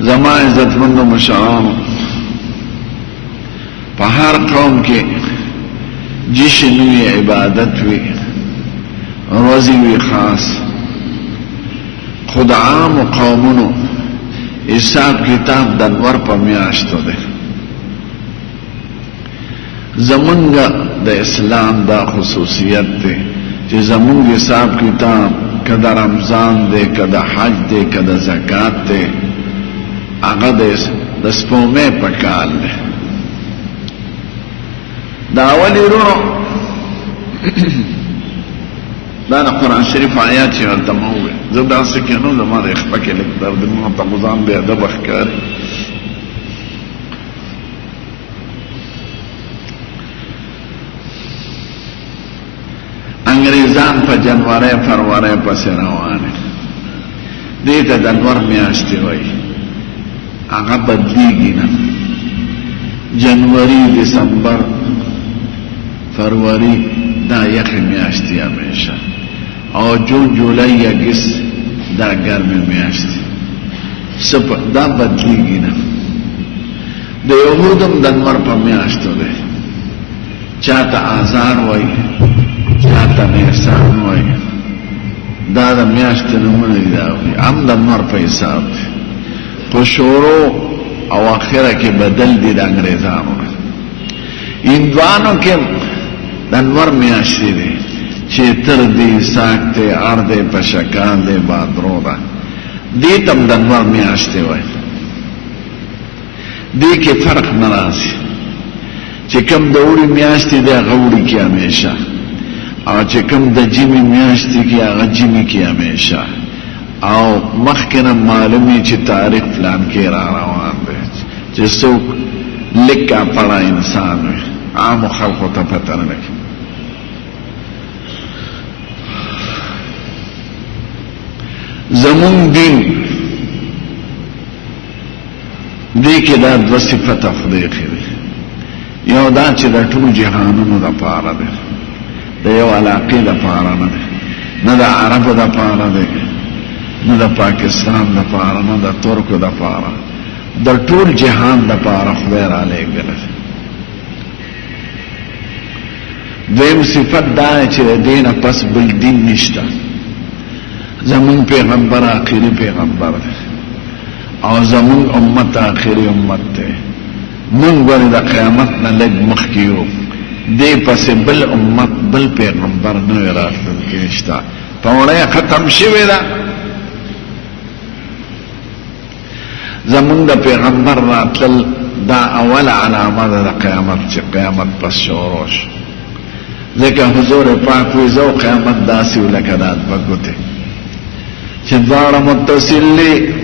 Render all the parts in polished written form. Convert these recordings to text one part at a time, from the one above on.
زما عزتمند مشرانو په هر قوم کې جشن وی عبادت وی روزی وی خاص خود عام قومونو حساب کتاب د انور په میاشتو ده زمونږ د اسلام دا خصوصیت ده چې زمونږ حساب کتاب کده رمضان ده کده حج ده کده زکات ده هغه د سپومې په کال ده دا اولی رونو دا قرآن شریف آیات چې ورته مووي زه داسې کینو زما د خپه کې لږ درد مو ته غوځان بې ادبه ښکاري انګریزان په جنوري فروری پسې روان دي ته د انور میاشتې وایي هغه بدلیږي نه جنوري دسمبر فروری دا یخی میاشتی همیشه او جون جولائی اگست دا گرمی میاشتی دا بدلیگی نه دا یهودم دنور پا میاشتو ده چاہتا آزار وی چاہتا نیسان وی دا میاشتی نمونی داوی ام دنور پا حساب ده پا شورو او آخره که بدل دی دا انگریزانو اندوانو که دنور میاشتی دی چیتر دی ساک دی ار دی پشکان دی بادرو دا دی تم دنور میاشتی وی دی که فرق نرازی چی کم دوڑی میاشتی دی غوڑی کی ہمیشہ او چی کم دا جیمی میاشتی کی آغا جیمی کی ہمیشہ او مخکنم معلومی چی تاریخ فلان کی را روان دی چی سوک لکا پڑا انسان وی عام خلقو تا پتر لکی زمون دین دی که دا دو صفت خدیقی دی یو دا چه دا طول جهانونو دا پارا دی دا یو علاقی دا پارا ندی نه دا عرب دا پارا دی نه دا پاکستان دا پارا نه دا ترک دا پارا دا طول جهان دا پارا خدای را لے گل دویم صفت دا چه دین پس بل دین نشتا زمون پیغمبر آخری پیغمبر ده او زمون امت آخری امت ده من گوری دا قیامت نلگ مخیو دی پس بل امت بل پیغمبر نوی راتل کنشتا پاوڑای ختم شوی دا زمون دا پیغمبر راتل دا اول علامه دا قیامت چه قیامت پس شوروش لیکن حضور پاک ویزو قیامت داسی ولکداد بگوتے چه دوار متصل لی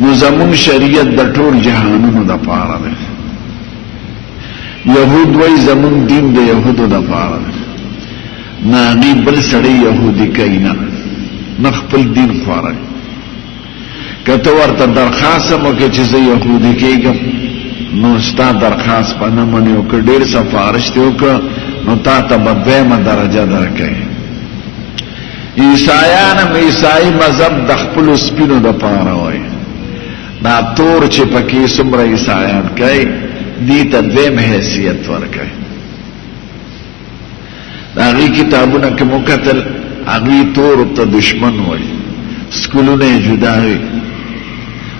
نو زمون شریعت دا طول جهانونو دا پارا ده یهود وی زمون دین دا یهودو دا پارا ده ناغی بل سڑی یهودی کئی نا نخپل دین خواره کتو ورطا درخواستمو که چیز یهودی کئی گم نو ستا درخواست پا نمانیو که دیر سفارش دیو که نو تا تا بدویم درجه درکئی عیسایانم عیسائی مذہب د خپل سپینو د پاره وای دا تور چې پکې څومره عیسایان کوي دې ته دویم حیثیت ورکوي دا غي کتابونه کې مقتل هغه تور ته دشمن وای سکولونه جداوي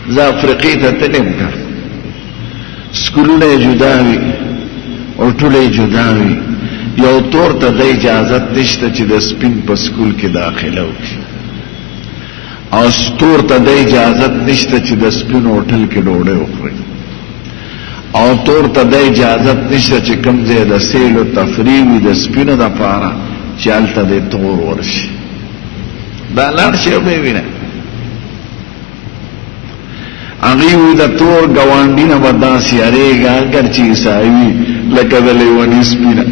ز افریقې ته تلم کا سکولونه جداوي او ټوله جداوي یو تور ته د اجازت نشته چې د سپین په سکول کې داخله وکړي او تور ته د اجازت نشته چې د سپین هوټل کې ډوډۍ وخوري او تور ته د اجازت نشته چې کوم ځای د سیل او تفریح وي د سپینو دپاره چې هلته د تور ورشي دا لاړ شي او به وینه هغوی وي د تور ګاونډي نه به داسې یارېږي اګر چې عیسایي وي لکه د لیوني سپینه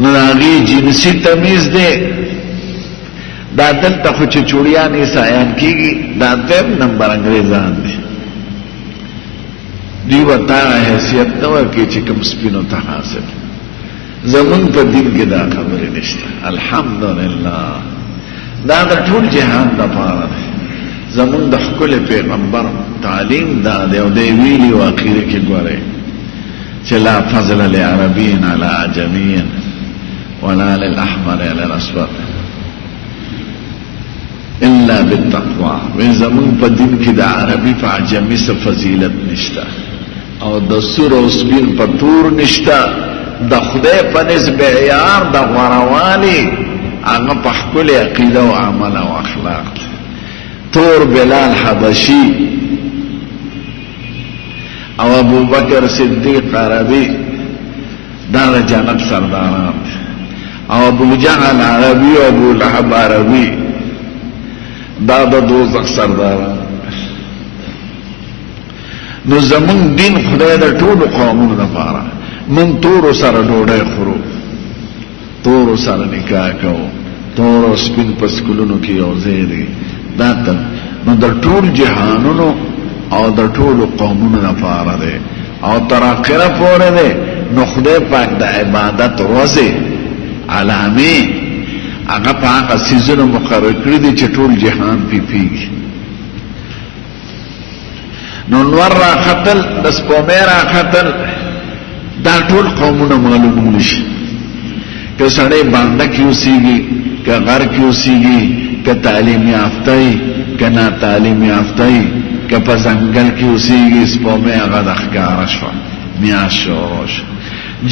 نو هغوی جنسي تمیز دی دا دلته خو چې چوړیان عیسایان کېږي دا دویم نمبر انګریزان دی دوی به تا حیثیت نه ورکوي چې کوم سپینو ته حاصل زمون په دین کې دا خبرې نشته الحمدلله دا د ټول جهان لپاره دی. زمون د خپل پیغمبر تعلیم دا دی او دی ویلي او اخر کې ګورئ چې لا فضل لعربي على عجمي ولا للاحمر على الاسود الا بالتقوى. وی زمون په دین کې د عربي په عجمي څه فضیلت نشته او د سور او سپین په تور نشته. د خدای په نسبت عیار د غوروالي هغه په خپل عقیده او عمل او اخلاق. تور بلال حبشي او ابو بکر صدیق عربي دا د جنت سرداران، او ابو جهل عربي او ابو لهب عربي دا د دوزخ سرداران. نو زمون دین خدای د ټولو قومونو لپاره. من تور سره ډوډۍ خورو، تور سره نکاح کوو، تور او سپین په سکولونو کې یو ځای دی. دا ته نو د ټول جهانونو او د ټولو قومونو لپاره دی او تر اخره پورې دی. نو خدای پاک د عبادت روزه علامه هغه په هغه سيزونو مقرر کړی دي چې ټول جهان پیږي. نو نور را خطل د سپومې را خطل دا ټول قومونه معلوم نشي. که سړی باندې کې اوسېږي، که غر کې اوسېږي، که تعلیم یافته وي، که نا تعلیم یافته وي، که په ځنګل کې اوسېږي، سپومې هغه د ښکاره شوه، میاشت شروع شوه.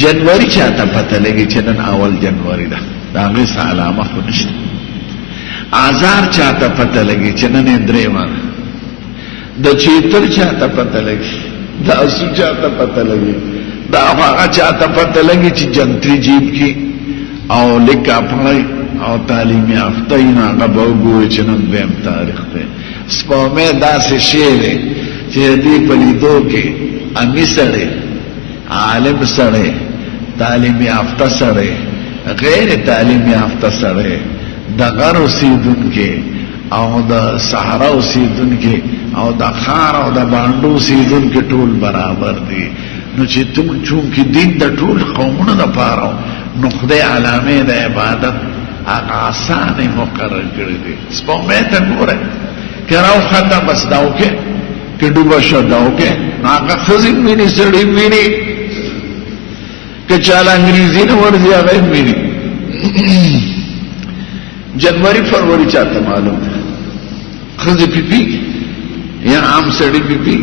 جنوري چاته پته لګي چې نن اول جنوري ده، د هغې څه علامه خو نشته. آذار چاته پته لګي چې نن یې درېیمه ده. د چیتر چاته پته لګي، د اسو چاته پته لګي، دا هغه چاته پته لګي چې جنتري جیب کې او لیکا پړی او تعلیم یافته یې نو هغه به وګوري چې نن دویم تاریخ دی. سپومې داسې شی دی چې دې په لیدو کې امي سړی، عالم سړی، تعلیم یافته سړی، غیر تعلیم یافته سړی، د غر اوسېدونکی او د صحرا اوسېدونکی او د ښار او د بانډو اوسېدونکی ټول برابر دي. نو چې چونکې دین د ټول قومونو لپاره، نو خدای علامې د عبادت هغه اسانه مقرر کړی دي. سپومې ته ګوره، که راوخته بس دا وکړې، که ډوبه شو دا وکړې، نو هغه ښځې ویني، سړي ویني، که چاله انګریزي نه ورځي هغه یې ویني. جنوري فروری چاته معلوم ده، ښځې پی یا عام سړي پی.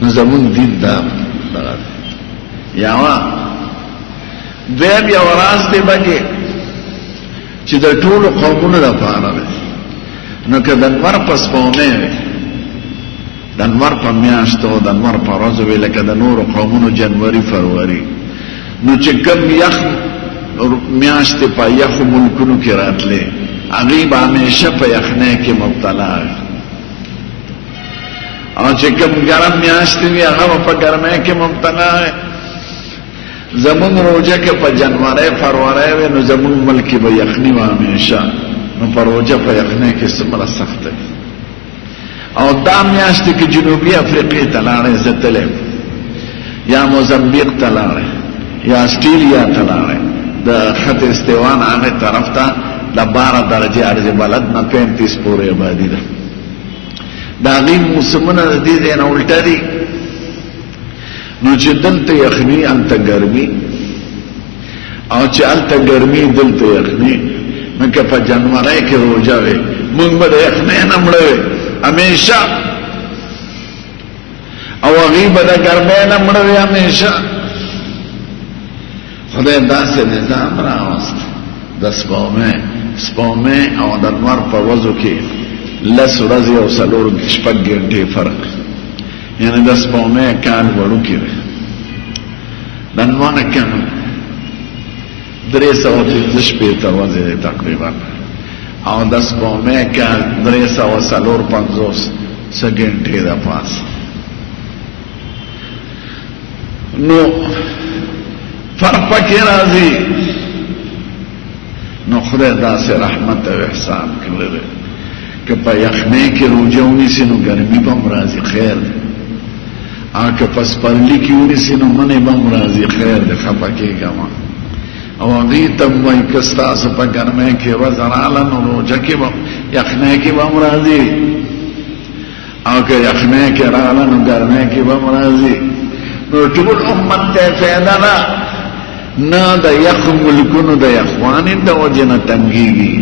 نو زمون دین دا یاوا دویم یو راز دی بګي چې د ټولو قومونو لپاره دی. نو که د نور په سپومې وي، د نور په میاشتو، د نور په ورځو وي، لکه د نورو قومونو جنوري فروری، نو چې کم یخ میاشتې په یخو ملکونو کې راتلې، هغې به همیشه په یخنۍ کې مبتلا وي، او چې کم ګرم میاشتې وي هغه به په ګرمۍ کې مبتلا وي. زمون روجه کې په جنوري فروری وي، نو زمون ملک به یخني وي همیشه. نو په روجه په یخنۍ کې څومره سخته وي. او دا میاشتې کې جنوبي افریقې ته لاړې، زه تللی یا موزمبیق ته لاړې یا اسټرالیا ته لاړې، د خط استوان هغې طرف ته د 12 درجې عرض بلد نه 35 پورې آبادي ده. د هغې موسمونه د دې ځای نه الټه دي. نو چې دلته یخني هلته ګرمي، او چې هلته ګرمي دلته یخني. نو که په جنورۍ کې روژه وي، موږ به د یخنۍ نه مړه وي همیشه، او هغې به د ګرمۍ نه مړه وي همیشه. خدای داسې نظام راوست د سپومې او د نور په ورځو کې 10 ورځې او 4 ګنټې فرق، یعنی د سپومې کال وړوکی دی، د نور کم 315 ورځې دی تقریبا، او د سپومې کال 354 ګنټې ده پاس. نو فرق پکې راځي. نو خدای داسې رحمت او احسان کړی دی که په یخنۍ کې روژه ونیسي نو ګرمي به هم راځي، خیر دی. او که په سپرلي کې ونیسي نو منی به هم راځي، خیر دی، خفه کېږه مه. او غیتم وی کستاس پا گرمے کی وزرالن روجہ کی یخنے کی بمرازی او که یخنے کی رالن گرمے کی بمرازی نو ټول امت ته فیدا نا نا دا یخ ملکنو دا یخوانی دا وجن تنگیگی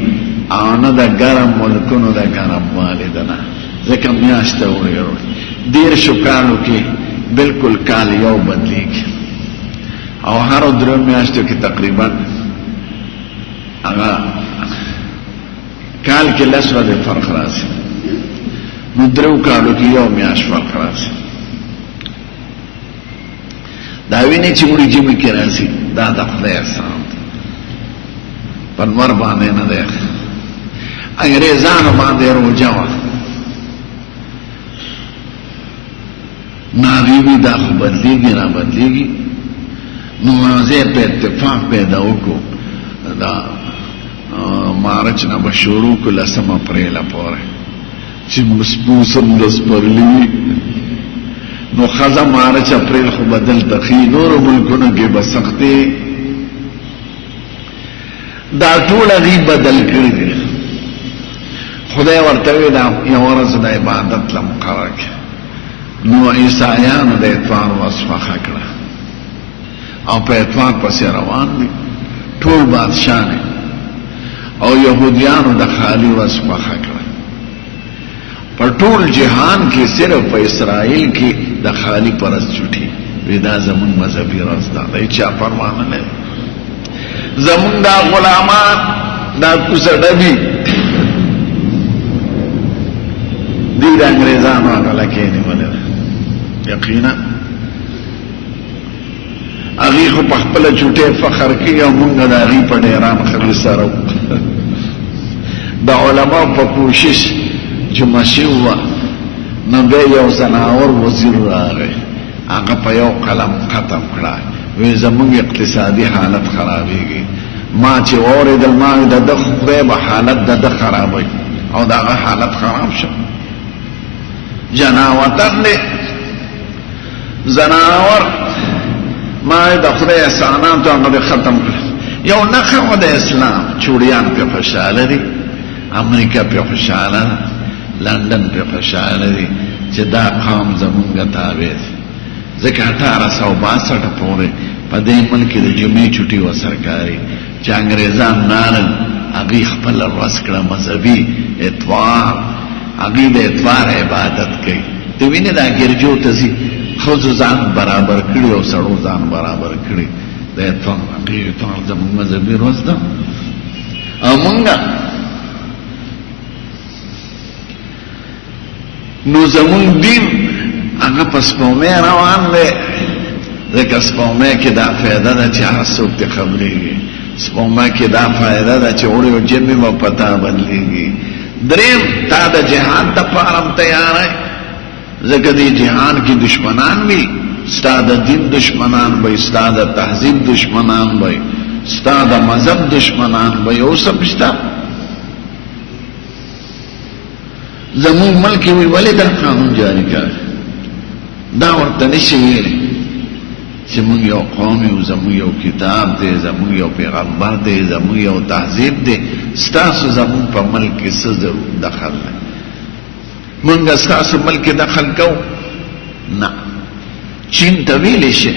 او نا دا گرم ملکنو دا گرم والدنا ذکر میاشتا ہوئی روی دیر شکالو کی بالکل کال یو بدلی کی او هر درو میاشتو کی تقریبا اگا کال کی لس ورد فرق راسی نو درو کالو کی یو میاش فرق راسی داوینی چی مڑی جمی کی راسی دا دا خدای احسان پنور باندے ندیخ انگریزان باندے رو جوا ناغیبی دا خو بدلیگی نا بدلیگی نو موازی پہ اتفاق پیدا ہوکو دا مارچ نا بشورو کو لسم اپریل پورے چی مسپوسم دس پرلی نو خزا مارچ اپریل خو بدل تخی نور ملکونو کی بسختی دا طول اغی بدل کردی خدای ورطوی دا یورز دا عبادت لمقرر کی نو عیسائیانو دا اتوار وصفه کړه او په اتوار پسې روان دي ټول بادشاہ نه او يهوديانو د خالی وصفه کړه په ټول جهان کې صرف په اسرائیل کې د خالی پرست چټي ودا زمون مذهبي راستا دی چا پرمانه نه زمون دا غلامان دا کوسړدي دي د انګريزانو هغه کې نیولل یقینا اغي خو په خپل چټه فخر کوي او موږ د اغي په ډیران خبر سره د علماء په کوشش چې مشیوا نو به یو زناور وزیر راغی هغه په یو قلم ختم کړه وې زموږ اقتصادي حالت خرابېږي ما چې اوریدل ما د خدای په حالت د خرابوي او دا حالت خراب شو جناوطن دې زناور ما د خدای احسانات هغه ختم کړ یو نخو د اسلام چوڑیان په خوشاله دي امریکا په خوشاله لندن په خوشاله دي چې دا قوم زمونږ تابع دي ځکه 1862 پورې په دې ملک د جمعې چټي و سرکاري چې انګريزان نارن هغه خپل ورځ کړه مذهبي اتوار هغه د اتوار عبادت کوي ته وینې دا ګرځو ته خوځ ځان برابر کړی او سړو ځان برابر کړی د اتوار هغه ته زموږ مذهبي ورځ ده او مونږه نو زمون دین هغه پس قومه روان دی ځکه سپومه کې دا فایده ده چې هر څوک ته خبرېږي سپومه کې دا فایده ده چې وړي او جمع په پتا بدلېږي دریم تا د جهاد د پاره تیار ہے ځکه دی جهان کې دشمنان وي ستا د دین دشمنان وي ستا د تهذیب دشمنان وي ستا د مذهب دشمنان وي او سب ستا زمون ملک وی ولې دا قانون جاری کړ دا ورته نشي ویلي چې موږ یو قوم یو زمون یو کتاب دی زمون یو پیغمبر دی زمون یو تهذیب دی ستاسو زمون په ملک کې څه دخل نه موږ ستاسو ملک کې دخل کو نه چین ته ویلې شي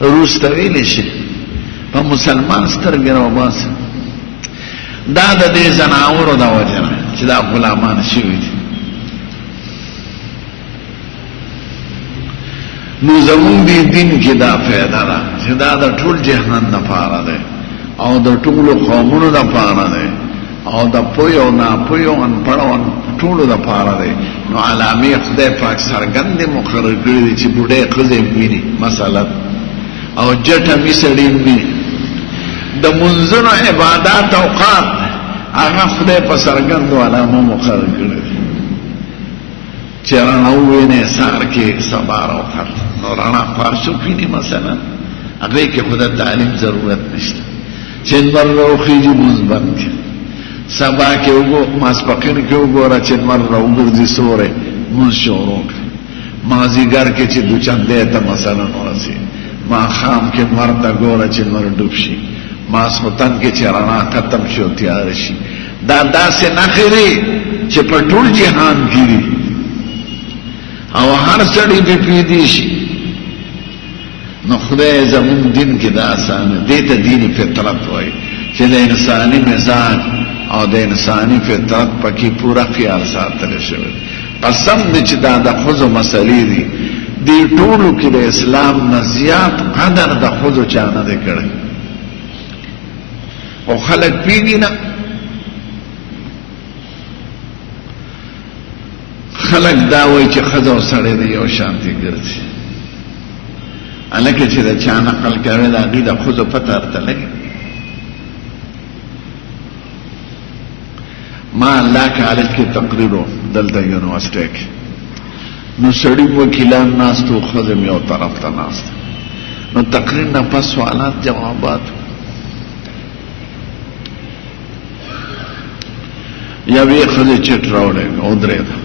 روس ته ویلې شي په مسلمان سترګې راوباسه دا د دې زناورو د وجه چې دا غلامان شوي دي نو زمون دی دین کې دا فایده ده چې دا د ټول جهان لپاره ده او د ټول قومونو لپاره ده او د پوی او نه پوی او ان پړو ټول لپاره ده نو علامه خدای پاک سرګند مقرر کړی دی چې بوډه خزې ویني مثلا او جټه می سړی ویني د منځونو عبادت اوقات هغه خدای په سرګند علامه مقرر کړی دی چې رانا ویني سار کې صبر او خط نو رانا فارشو پینی مثلا هغه کې خدا تعلیم ضرورت نشته چې مر روخیږي مزبن کې سبا کې وګو ماسپخین کې وګوره چې مر روغږي سورې مون شروع مازیګر کې چې دوچندې ته مثلا ورسي ما خام کې مرته ګوره چې مر ډوب شي ماسختن کې چې رڼا ختم شو تیار شي دا داسې نښې دي چې په ټول جهان کې دي او هر سړی به پیدا شي. نو خدای زمون دین کې دا آسان دی ته دین فطرت وایي چې د انساني مزاج او د انساني فطرت پکې پورا خیال ساتل شوی. قسم دې چې دا د خزو مسلې دي دی ټولو کې د اسلام نه زیات قدر د خزو چا نه دی کړی او خلک پیږي نه. خلک دا وایي چې ښځه او سړی د یو شانتي ګرځي هلکه چې د چا نقل کوي د هغې د ښځو پته ورته لګي. ما الله کالج کې تقریر و دلته یونیورسټۍ کې نو سړي وکیلان ناست و ښځه مې یو طرف ته ناست نو تقریر نه پس سوالات جوابات یوې ښځې چټ راوړی ودرېده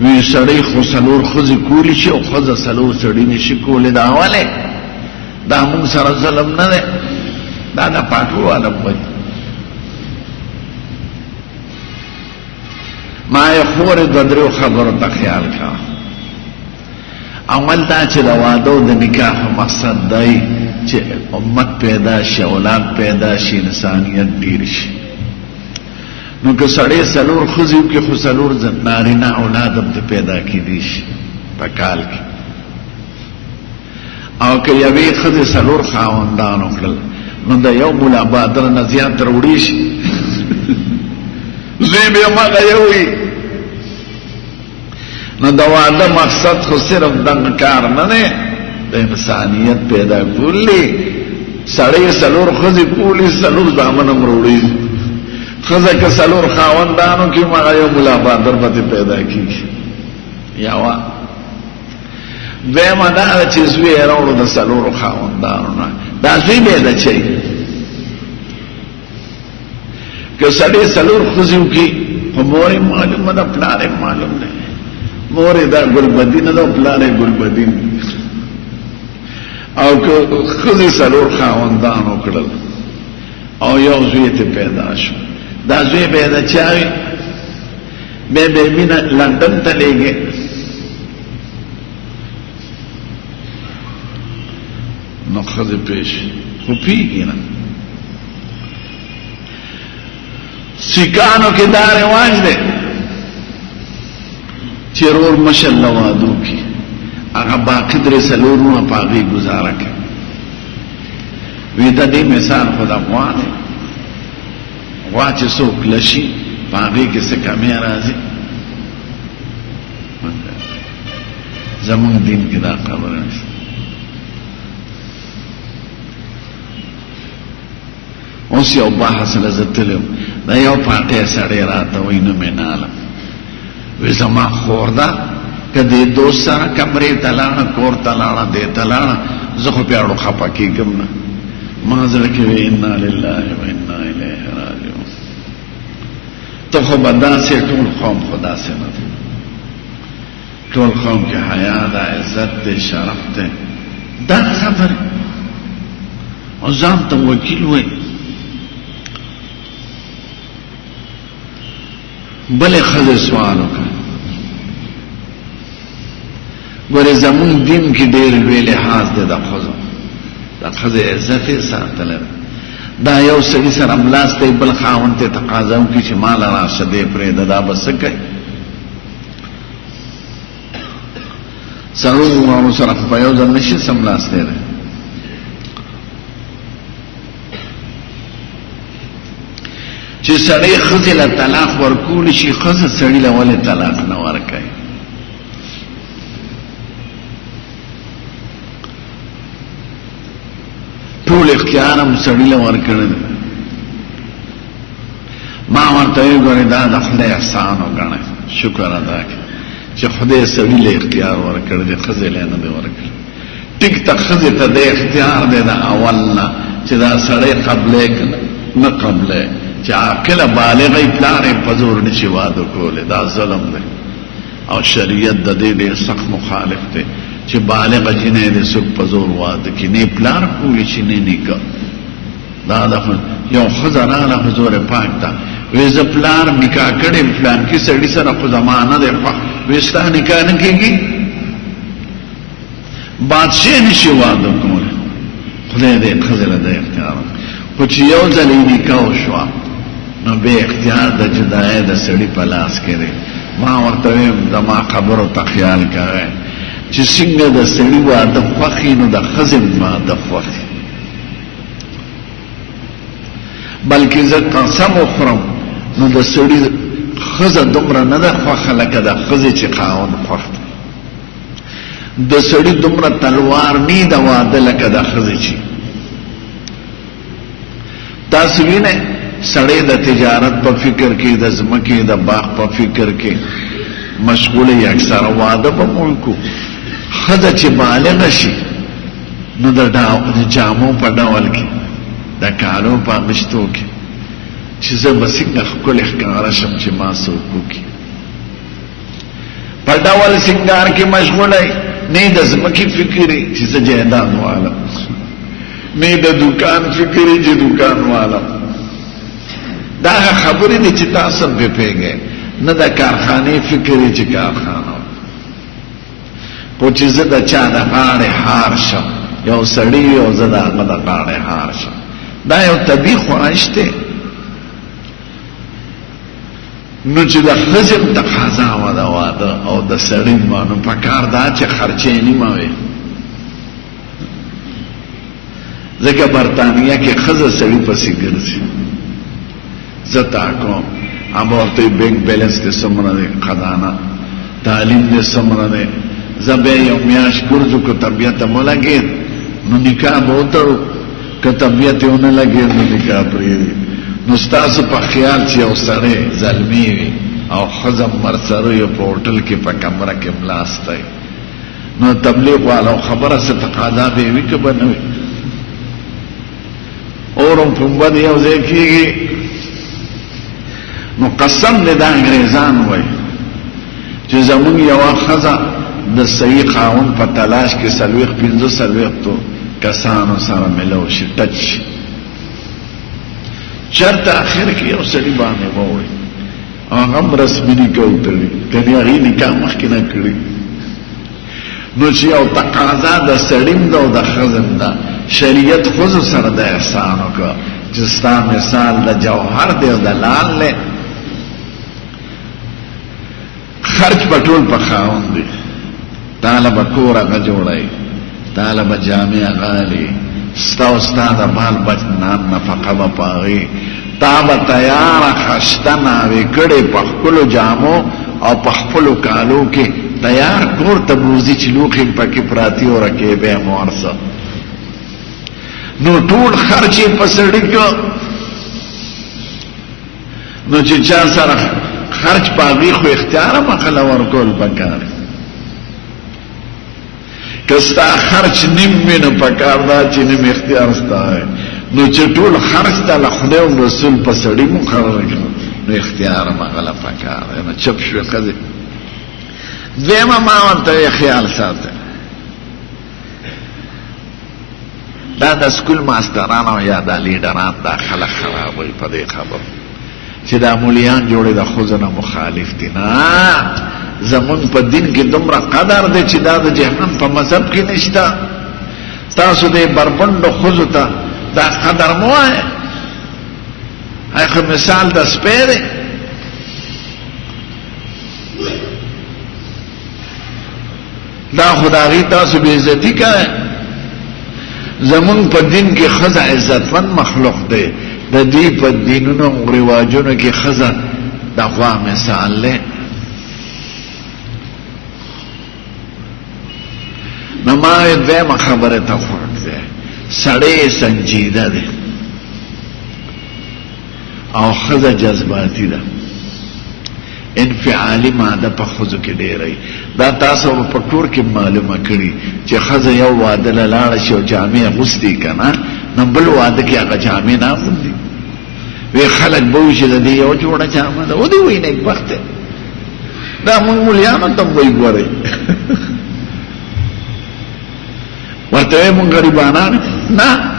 وی سړی خو څلور ښځې کولی شي او ښځه څلور سړي نشي کولی دا ولې دا موږ سره ظلم نه دی دا د پاکو عالم وایي. ما یې خورې دوه درېو خبرو ته خیال کا اول دا چې د واده او د نکاح مقصد دی چې امت پیدا شي اولاد پیدا شي انسانیت ډیر شي. نو که سړی څلور ښځې وکړي خو څلور نارینه اولاد هم پیدا کیدی شي په کال کې او که یوې ښځې څلور خاوندان وکړل نو د یو ملا بادر نه زیات راوړي شي زوی بیا مغه یو وي. نو د واده مقصد خو صرف دغه کار نه دی د انسانیت پیدا کول دي. سړی څلور ښځې کولی څلور زامن هم راوړي ښځه که څلور خاوندانو کې مغه یو ملا بادر به پیدا کېږي. یوه دویمه دا ده چې زوی یې راوړو د څلورو خاوندانو نه دا زوی به یې د چی که سړی څلور ښځې وکړي خو مور یې معلومه ده پلار یې معلوم دی مور یې دا ګلبدین ده او پلار یې ګلبدین او که ښځې څلور خاوندان وکړل او یو زوی ته پیدا شو دا زوی به یې د چا وي بیا به یې مینه لندن ته لیږي نو ښځې پیش خو پیږي نه. سیکانو کې دا رواج دی چې رور مشر له وادو کې هغه باقي درې څلورونه په هغې ګزاره کوي. وی د دې مثال خو د غوا دی غوا چې څوک لشي په هغې کې څه کمی راځي زمونږ دین کې دا خبره نشته. اوس یو بحث له زه تللی وم دا یو پاټی سړی راته وایي نه مې نالم وی زما خور ده که دې دوست سره کمرې ته لاړه کور ته لاړه دې ته لاړه زه خو پیاړو خفه کېږم نه ما زړه کې وی انا لله و انا الیه راجعون. ته خو به داسې ټول قوم خو داسې نه دی ټول قوم کې حیا ده عزت دی شرف دی دا خبرې او ځان ته وکیل وایي. بلې ښځې سوال وکړه ګورې زمونږ دین کې ډېر لوی لحاظ دی د ښځو د ښځې عزت یې ساتلی دا یو سړي سره ملاس دی بل خاوند ته تقاضا وکړي چې ماله راشه دی پرېږده دا به څه کوي څلورو سره خو په یو ځل نشي سملاستی دی. چې سړی ښځې له طلاق ورکولی شي ښځه سړي له ولې طلاق نه ورکوي ټول اختیار هم سړي له ورکړی دی. ما ورته ویل ګورې دا د خدای احسان وګڼئ شکر ادا کړئ چې خدای سړي له اختیار ورکړی دی ښځې له نه دی ورکړی. ټیک ته ښځې ته د اختیار دی د اول نه چې دا سړی قبلی که نه قبلی چې عاقله بالغه پلار یې په زور نشي واده کولی دا ظلم دی او شریعت د دې ډېر سخت مخالف دی چې بالغه جنۍ دې څوک په زور واده کړي نه پلار کولی شي نه نیکه دا یو ښځه راغله حضور پاک ته وی زه پلار نکاح کړی فلان کې سړي سره خو زمانه دی وی ستا نکاح نه کېږي بادشاہ نشي واده کولی خدای دې ښځې له دې اختیار خو چې یو ځل یې نکاح وشوه نو بې اختیار د جدایۍ د سړي په لاس کې دی ما ورته ویم زما خبرو ته خیال کوئ چې څنګه د سړي واده خوښ نو د ښځې واده خوښ بلکې زه قسم وخورم نو د سړي ښځه دومره نه ده خوښه لکه د ښځې چې خاوند خوښ دی د سړي دومره تلوار نی د واده لکه د ښځې چې تاسو وینئ سړی د تجارت په فکر کې د ځمکې د باغ په فکر کې مشغوله یې اکثره واده په ملکو ښځه چې بالغه شي نو د جامو په ډول کې د کالو په اغوستو کې چې زه به څنګه ښکلې ښکاره شم چې ما څوک وکړي په ډول سینګار کې مشغوله یې نه د ځمکې فکر یې چې زه جایداد والم نه د دکان فکر یې چې دکان والم دا خبرې دي چې تاسو په پیګه نه د کارخانه فکر یې چې کارخانه کو چې زه د چا د غاړې هار شم یو سړی یو زه د هغه د غاړې هار شم دا یو طبیعي خواهش دی نو چې د ښځې تقاضا وه د واده او د سړي نو پکار دا چې خرچې نیمه وي ځکه برطانیه کې ښځه سړي پسې ګرځي زه تاکوم اما ورته بینک بیلنس دې څومره دی خزانه تعلیم دې څومره دی زه به یو میاشت ګرځو که طبیعت مو لګېد نو نکاح به وتړو که طبیعت یې ونه لګېد نو نکاح پرېږدي نو ستاسو په خیال چې یو سړی زلمی وي او ښځه مرسره یو په هوټل کې په کمره کې ملاستی نو تبلیغ والو خبره څه تقاضا به وي که به نه وي اورم پنبه د یو ځای کېږي نو قسم دې دا انګریزان وایي چې زمونږ یوه ښځه د صحیح خاوند په تلاش کې 40-45 کسانو سره ملو شي ټچ شي چرته اخر کې یو سړي باندې ووړي هغه هم رسمي نکاح وتړي کنې هغې نکاح مخکې نه کړي نو چې یو تقاضا د سړي م ده او د ښځې م ده شریعت ښځو سره د احسان وکړه چې ستا مثال د جوهر دی او د لال دی خرچ په ټول په خاوند دی تاله به کور هغه جوړوي تاله به جامې غالي ستا او ستا د مال بچنان نفقه به په هغې تا به تیاره خشته ناوې کړې په خپلو جامو او په خپلو کالو کې تیار کور ته بوځي چې لوښي پکې پراتي او رکېبې هم ورسه نو ټول خرچ یې په سړي کړه نو چې چا سره خرچ په هغې خو اختیاره مخله ورکول پکار که ستا خرچ نیم وي نو پکار دا چې نیم اختیار ستا نو چې ټول خرچ ته له خدای او رسول په سړي مقرره کړه نو اختیار مغله پکار نو چپ شوې ښځې دویمه ما ورته خیال ساته دا د سکول ماستران او یا د لیډران دا خلک خرابوي په دې خبرو چې دا مولیان جوړې د ښځو نه مخالف دي نه زمون په دین کې دومره قدر دی چې دا د جهنم په مذهب کې نشته تاسو دې بربنډو ښځو ته دا قدر مه وایه هغه مثال د سپی دی دا خو د هغې تاسو بې عزتي کوئ زمون په دین کې ښځه عزتمن مخلوق دی د دې په دینونو او رواجونو کې ښځه د غوا مثال دی نو ما دویمه خبره ته خوږ دی سړی سنجیده دی او ښځه جذباتي ده انفعالي ماده په ښځو کې ډېری دا تاسو په کور کې معلومه کړي چې ښځه یو واده له لاړه شي او جامې اغوستې که نه نو بل واده کې هغه جامې نه اغوندي وی خلک به وایي چې د دې یو جوړه جامه ده ودې وایي نیکبخت دی دا مونږ مولیانو ته هم وایي ګورئ ورته وایي مونږ غریبانان نه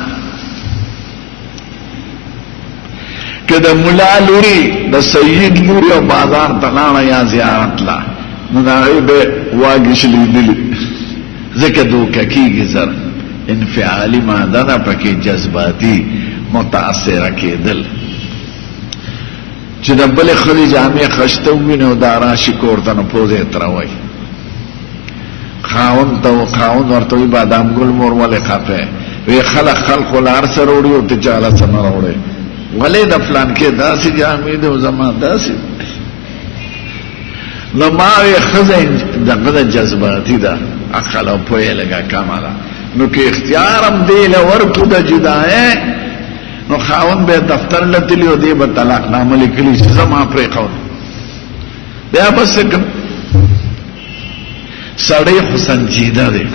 که د ملا لوري د سید لوري او بازار تلاړه یا زیارت لا نو دا به واګشلې دي ځکه دوکه کیږي زر انفعالي ماده نه پکې جذباتي متاثره کېدل چې د بل خلی جامع خشته وینو دا راشي کوړه نه پوزه تروي خاون ورته وي بادام ګل مور ولې خافه وی خلق ولار سره وړي او ته چاله سره وړي ولې د فلان کې داسې جامې د زما داسې نو ما وی خزه دغه جذباتي ده عقل او پوهه لګه کماله نو کې اختیار هم دی له ورکو د جدای نو خاون به دفتر لتلی او دی به طلاق نامه لیکلی چې زما پرې قول بیا بس سړی خو سنجیده دی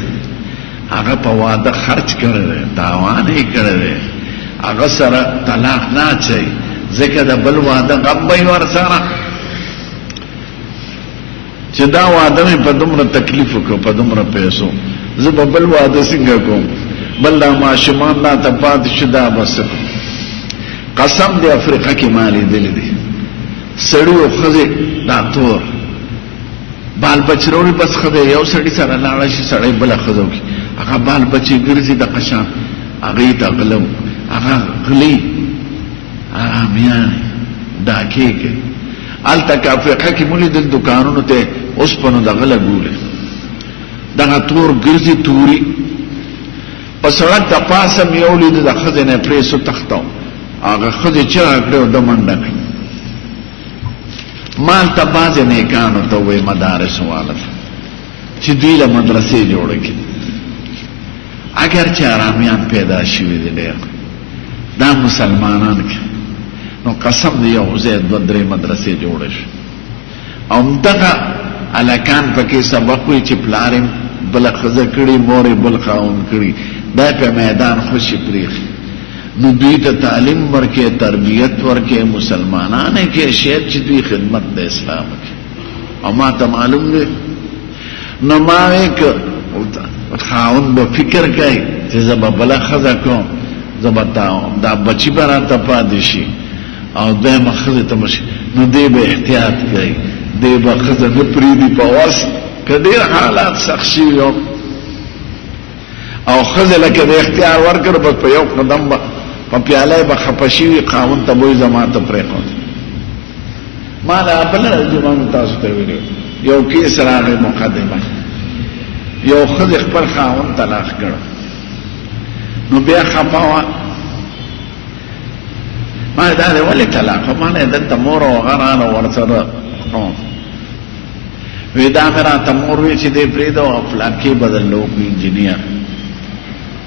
هغه په واده خرج کړی دی تاوان یې کړی دی هغه سره طلاق نه اچوي ځکه د بل واده غم به یې ورسره چې دا واده مې په دومره تکلیف وکړو په دومره پیسو زه به بل واده څنګه کوم بل دا ماشومان راته پاتې شي دا بس قسم دی افریقا کې ما لیدلی دی سړي او ښځې دا تور بال بچ وروړي بس ښځه یو سړي سره لاړه شي سړی بله ښځه وکړي هغه بال بچې ګرځي د قشان هغې ته غلم هغه غلي ارامیانې ډاکې کوي هلته که افریقا کې مو لیدل دوکانونو ته اوسپنو دغه لګولې دغه تور ګرځي توري په سړک د پاسه مې یو لیده د ښځې نه پرېسو تختو هغه ښځې چغه کړې او د منډه کړې مال ته بعضې نیکانو ته وایي مدارس والا چې دوی له مدرسې جوړه کړي اگر چې ارامیان پیدا شوي دي ډېر دا مسلمانان کې نو قسم دی یو ځای دوه درې مدرسې جوړه شي او همدغه هلکان پکې سبق وایي چې پلار یې بله ښځه کړي مور یې بل خاوند کړي دا په میدان خوشي پرېښي نو دوی ته تعلیم ورکې تربیت ورکې مسلمانانې کې شاید چې دوی خدمت د اسلام کې او ما ته معلوم دی نو ما وی که خاوند به فکر کوي چې زه به بله ښځه کوم زه به دا بچي به راته پاتې شي او دویمه ښځې ته به شي نو دی به احتیاط کوي دی به ښځه نه پرېږدي په وس که ډېر حالات سخت شوي او ښځې لکه د اختیار ورکړ بس په یو قدم به په پیاله به خفه شوي خاوند ته به وایي زما ته پرېښود ما له بله جمعه مو تاسو ته ویلي یو کیس راغی مقدمه یو ښځې خپل خاوند طلاق کړ نو بیا خفه وه ما دا دی ولې طلاق ما نه دلته مور او هغه راله ورسره وی دا مې راته مور وی چې دی پرېږده او فلانکي بدل له وکړو انجینیر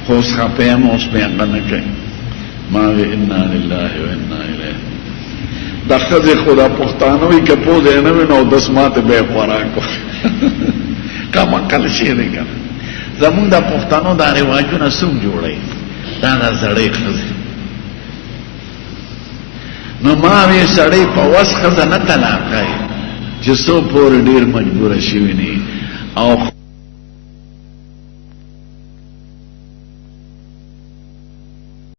خو اوس خفه یم اوس مې هغه نه کوي ما وی انا لله و انا الیه دا ښځې خو دا پښتانه وي که پوزه یې نه وي نو اودس ماته به یې خوراک کم عقل شی دی که زمونږ د پښتنو دا رواجونه څوک جوړوي دا د زړې ښځې نو ما وی سړی په وس ښځه نه طلاقوي چې څو پورې ډېر مجبوره شوي نه او